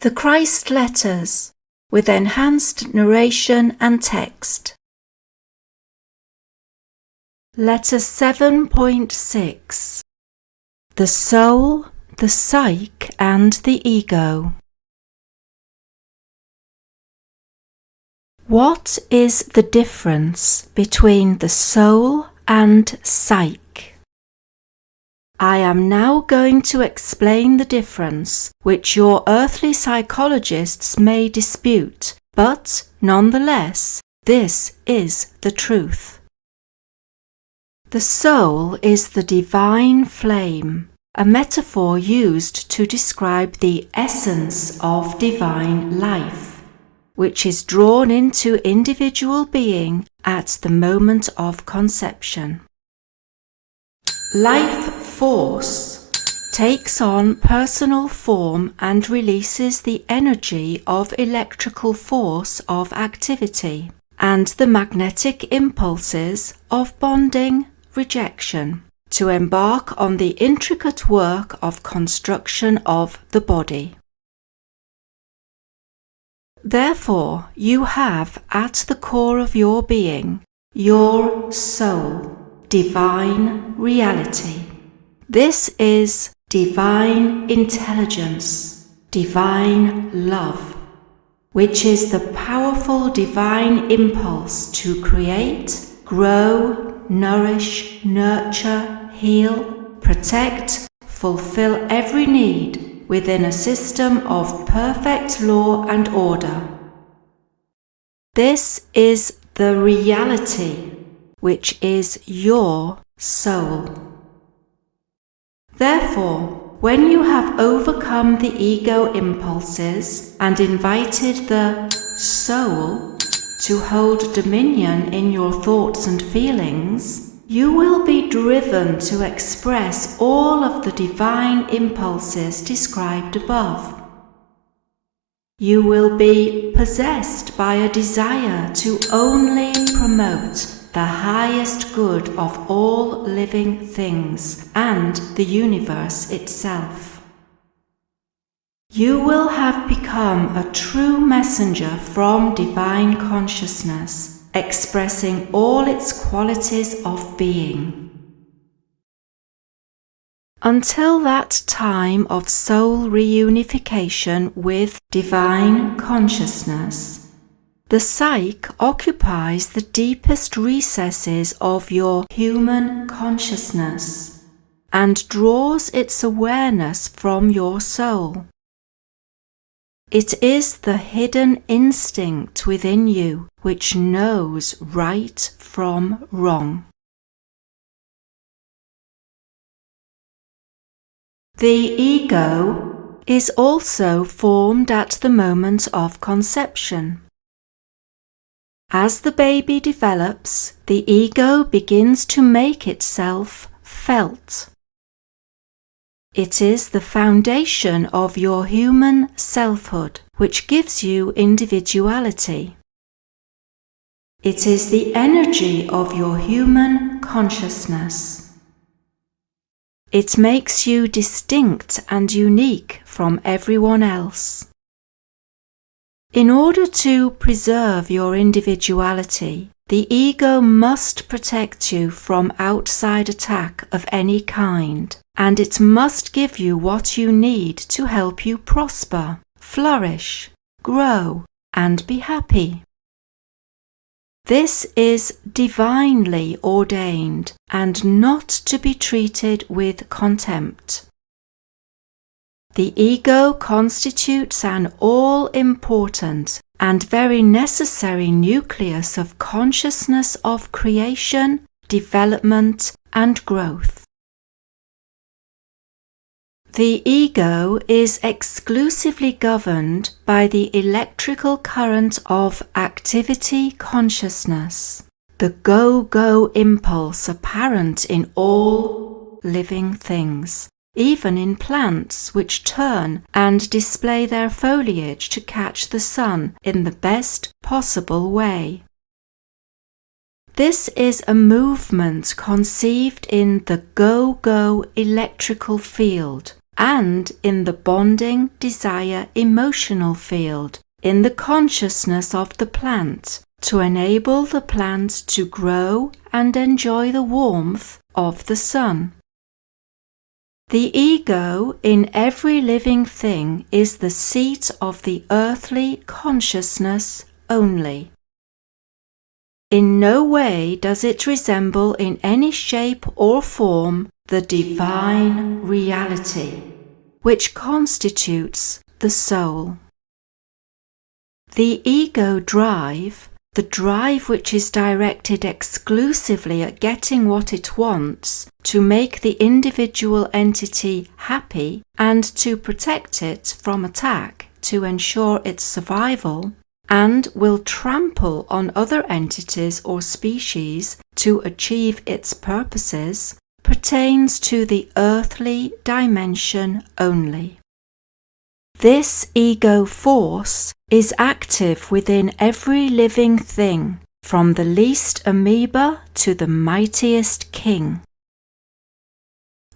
The Christ Letters, with enhanced narration and text. Letter 7.6. The Soul, the Psyche and the Ego. What is the difference between the soul and psyche? I am now going to explain the difference, which your earthly psychologists may dispute, but nonetheless, this is the truth. The soul is the divine flame, a metaphor used to describe the essence of divine life, which is drawn into individual being at the moment of conception. Life force takes on personal form and releases the energy of electrical force of activity and the magnetic impulses of bonding, rejection, to embark on the intricate work of construction of the body. Therefore, you have at the core of your being your soul, divine reality. This is divine intelligence, divine love, which is the powerful divine impulse to create, grow, nourish, nurture, heal, protect, fulfill every need within a system of perfect law and order. This is the reality, which is your soul. Therefore, when you have overcome the ego impulses and invited the soul to hold dominion in your thoughts and feelings, you will be driven to express all of the divine impulses described above. You will be possessed by a desire to only promote the highest good of all living things and the universe itself. You will have become a true messenger from divine consciousness, expressing all its qualities of being. Until that time of soul reunification with divine consciousness, the psyche occupies the deepest recesses of your human consciousness and draws its awareness from your soul. It is the hidden instinct within you which knows right from wrong. The ego is also formed at the moment of conception. As the baby develops, the ego begins to make itself felt. It is the foundation of your human selfhood, which gives you individuality. It is the energy of your human consciousness. It makes you distinct and unique from everyone else. In order to preserve your individuality, the ego must protect you from outside attack of any kind, and it must give you what you need to help you prosper, flourish, grow, and be happy. This is divinely ordained and not to be treated with contempt. The ego constitutes an all-important and very necessary nucleus of consciousness of creation, development, and growth. The ego is exclusively governed by the electrical current of activity consciousness, the go-go impulse apparent in all living things, even in plants which turn and display their foliage to catch the sun in the best possible way. This is a movement conceived in the go-go electrical field and in the bonding desire emotional field, in the consciousness of the plant, to enable the plant to grow and enjoy the warmth of the sun. The ego in every living thing is the seat of the earthly consciousness only. In no way does it resemble in any shape or form the divine reality, which constitutes the soul. The ego drive, the drive which is directed exclusively at getting what it wants, to make the individual entity happy and to protect it from attack to ensure its survival, and will trample on other entities or species to achieve its purposes, pertains to the earthly dimension only. This ego force is active within every living thing, from the least amoeba to the mightiest king.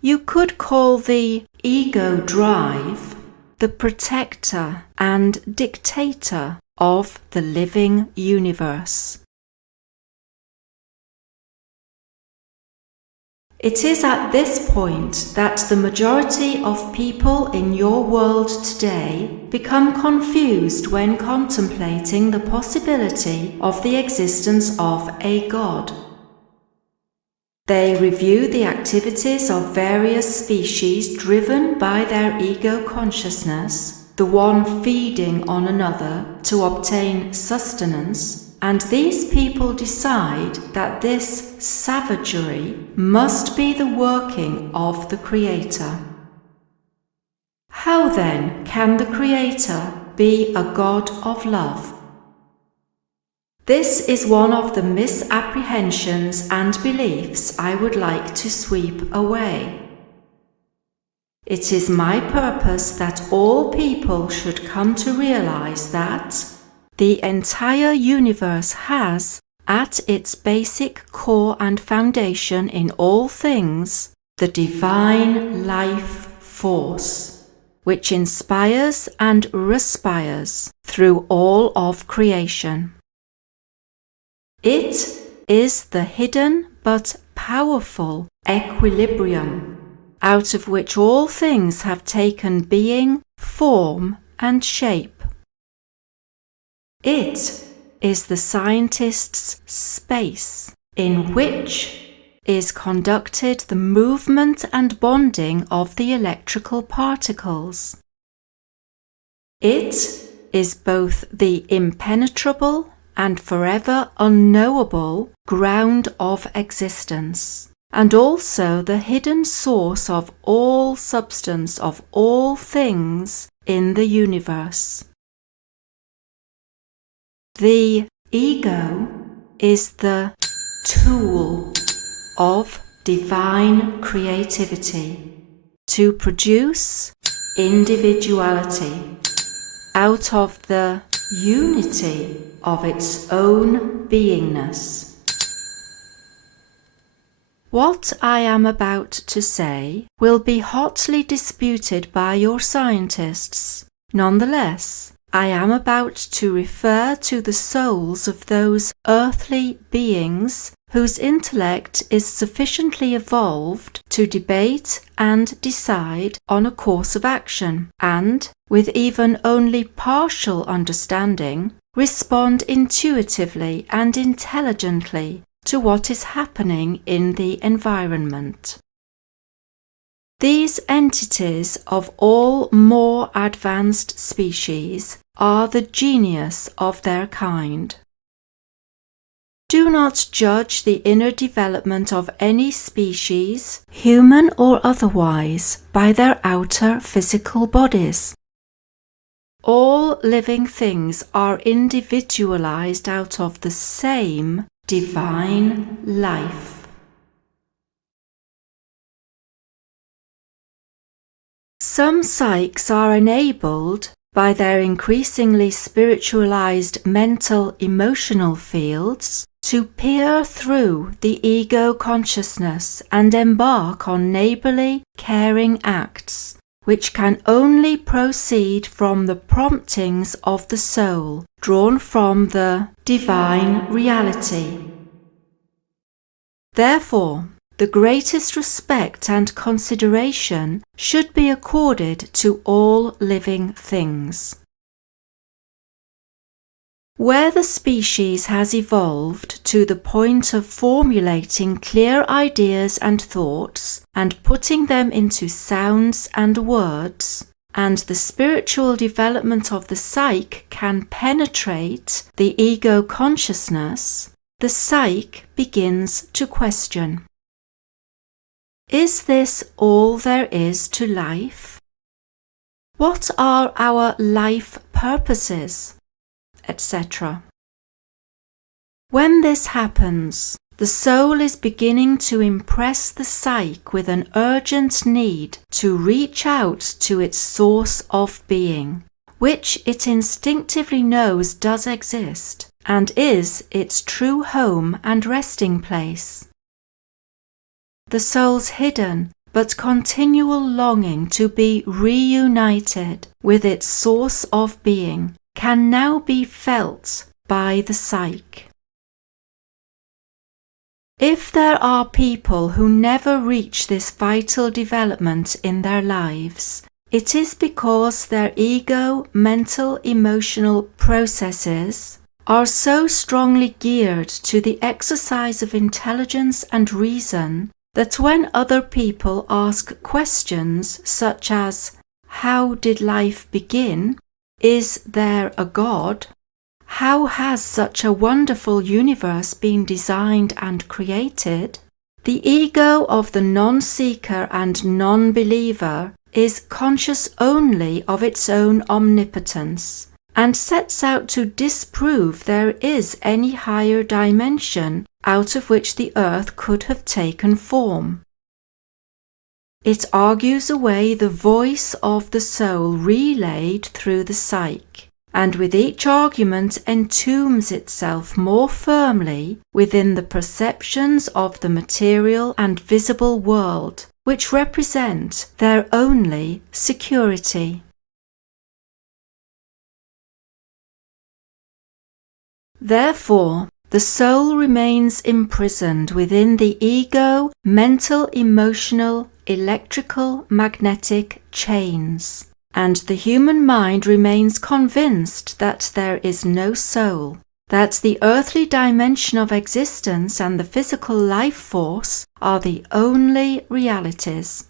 You could call the ego drive the protector and dictator of the living universe. It is at this point that the majority of people in your world today become confused when contemplating the possibility of the existence of a God. They review the activities of various species driven by their ego consciousness, the one feeding on another to obtain sustenance, and these people decide that this savagery must be the working of the Creator. How then can the Creator be a God of love? This is one of the misapprehensions and beliefs I would like to sweep away. It is my purpose that all people should come to realize that the entire universe has, at its basic core and foundation in all things, the divine life force, which inspires and respires through all of creation. It is the hidden but powerful equilibrium, out of which all things have taken being, form, and shape. It is the scientist's space, in which is conducted the movement and bonding of the electrical particles. It is both the impenetrable and forever unknowable ground of existence, and also the hidden source of all substance of all things in the universe. The ego is the tool of divine creativity to produce individuality out of the unity of its own beingness. What I am about to say will be hotly disputed by your scientists. Nonetheless, I am about to refer to the souls of those earthly beings whose intellect is sufficiently evolved to debate and decide on a course of action, and, with even only partial understanding, respond intuitively and intelligently to what is happening in the environment. These entities of all more advanced species are the genius of their kind. Do not judge the inner development of any species, human or otherwise, by their outer physical bodies. All living things are individualized out of the same divine life. Some psyches are enabled, by their increasingly spiritualized mental emotional fields, to peer through the ego consciousness and embark on neighborly, caring acts, which can only proceed from the promptings of the soul, drawn from the divine reality. Therefore, the greatest respect and consideration should be accorded to all living things. Where the species has evolved to the point of formulating clear ideas and thoughts and putting them into sounds and words, and the spiritual development of the psyche can penetrate the ego consciousness, the psyche begins to question. Is this all there is to life? What are our life purposes? Etc. When this happens, the soul is beginning to impress the psyche with an urgent need to reach out to its source of being, which it instinctively knows does exist and is its true home and resting place. The soul's hidden but continual longing to be reunited with its source of being can now be felt by the psyche. If there are people who never reach this vital development in their lives, it is because their ego, mental, emotional processes are so strongly geared to the exercise of intelligence and reason that when other people ask questions such as, "How did life begin?" "Is there a God?" "How has such a wonderful universe been designed and created?" the ego of the non-seeker and non-believer is conscious only of its own omnipotence and sets out to disprove there is any higher dimension out of which the earth could have taken form. It argues away the voice of the soul relayed through the psyche, and with each argument entombs itself more firmly within the perceptions of the material and visible world, which represent their only security. Therefore, the soul remains imprisoned within the ego, mental, emotional, electrical, magnetic chains, and the human mind remains convinced that there is no soul, that the earthly dimension of existence and the physical life force are the only realities.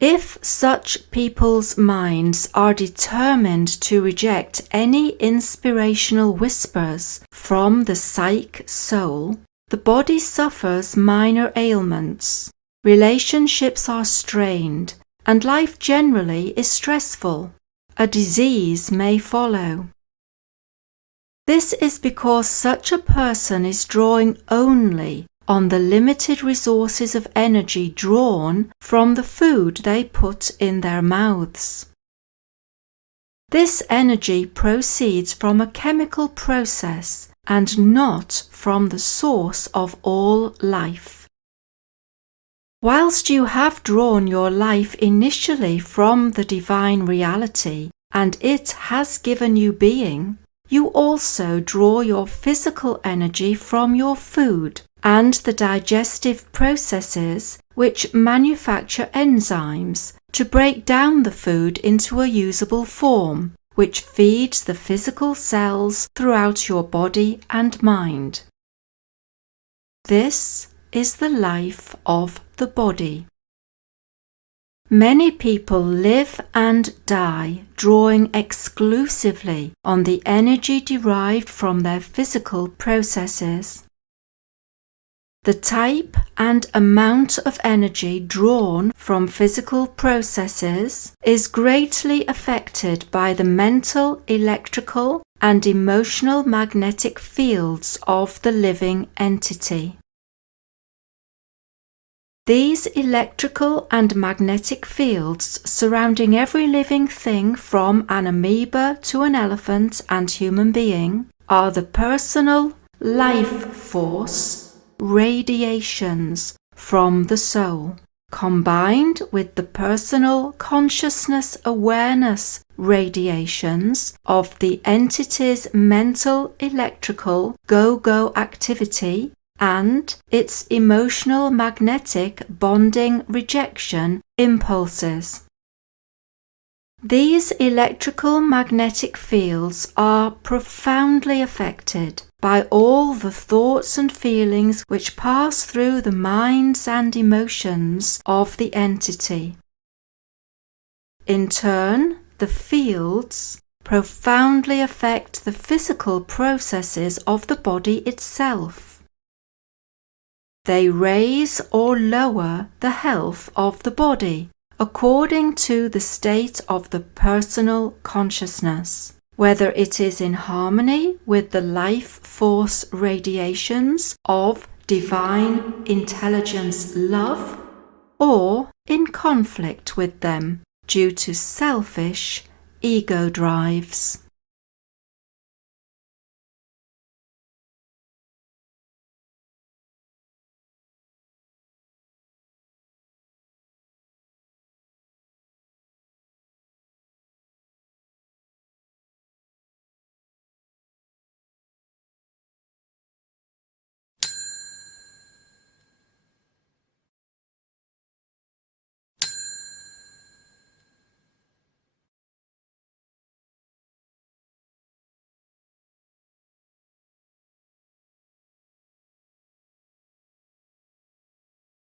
If such people's minds are determined to reject any inspirational whispers from the psyche soul, the body suffers minor ailments, relationships are strained, and life generally is stressful. A disease may follow. This is because such a person is drawing only on the limited resources of energy drawn from the food they put in their mouths. This energy proceeds from a chemical process and not from the source of all life. Whilst you have drawn your life initially from the divine reality, and it has given you being, you also draw your physical energy from your food and the digestive processes which manufacture enzymes to break down the food into a usable form, which feeds the physical cells throughout your body and mind. This is the life of the body. Many people live and die drawing exclusively on the energy derived from their physical processes. The type and amount of energy drawn from physical processes is greatly affected by the mental, electrical, and emotional magnetic fields of the living entity. These electrical and magnetic fields surrounding every living thing from an amoeba to an elephant and human being are the personal life force radiations from the soul. combined with the personal consciousness awareness radiations of the entity's mental electrical go-go activity and its emotional magnetic bonding rejection impulses. These electrical magnetic fields are profoundly affected by all the thoughts and feelings which pass through the minds and emotions of the entity. In turn, the fields profoundly affect the physical processes of the body itself. They raise or lower the health of the body according to the state of the personal consciousness, whether it is in harmony with the life force radiations of divine intelligence love, or in conflict with them due to selfish ego drives.